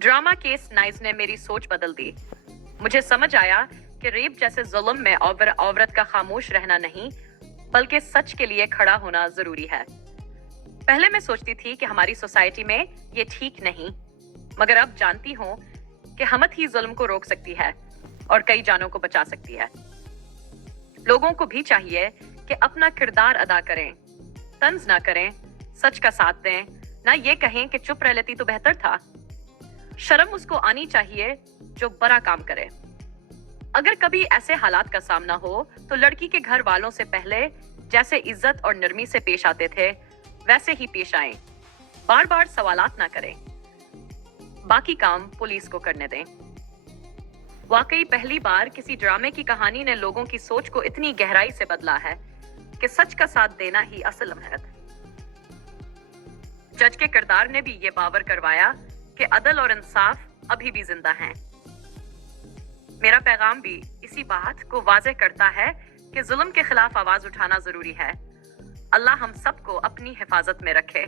Drama case noise ने मेरी सोच बदल दी। मुझे समझ आया कि रेप जैसे जुल्म में औरत का खामोश रहना नहीं, बल्कि सच के लिए खड़ा होना जरूरी है। पहले मैं सोचती थी कि हमारी सोसाइटी में ये ठीक नहीं, मगर अब जानती हूँ कि हमत ही जुल्म को रोक सकती है और कई जानों को बचा सकती है। लोगों को भी चाहिए कि अपना किरदार अदा करें, तंज ना करें, सच का साथ दें, ना ये कहें कि चुप रह लेती तो बेहतर था। शर्म उसको आनी चाहिए जो बड़ा काम करे। अगर कभी ऐसे हालात का सामना हो तो लड़की के घर वालों से पहले जैसे इज्जत और नरमी से पेश आते थे वैसे ही पेश आएं। बार बार सवालात ना करें, बाकी काम पुलिस को करने दें। वाकई पहली बार किसी ड्रामे की कहानी ने लोगों की सोच को इतनी गहराई से बदला है कि सच का साथ देना ही असल अमरत। जज के किरदार ने भी ये बावर करवाया कि अदल और इंसाफ अभी भी जिंदा हैं। मेरा पैगाम भी इसी बात को वाज़ेह करता है कि जुल्म के खिलाफ आवाज उठाना जरूरी है। अल्लाह हम सबको अपनी हिफाजत में रखे।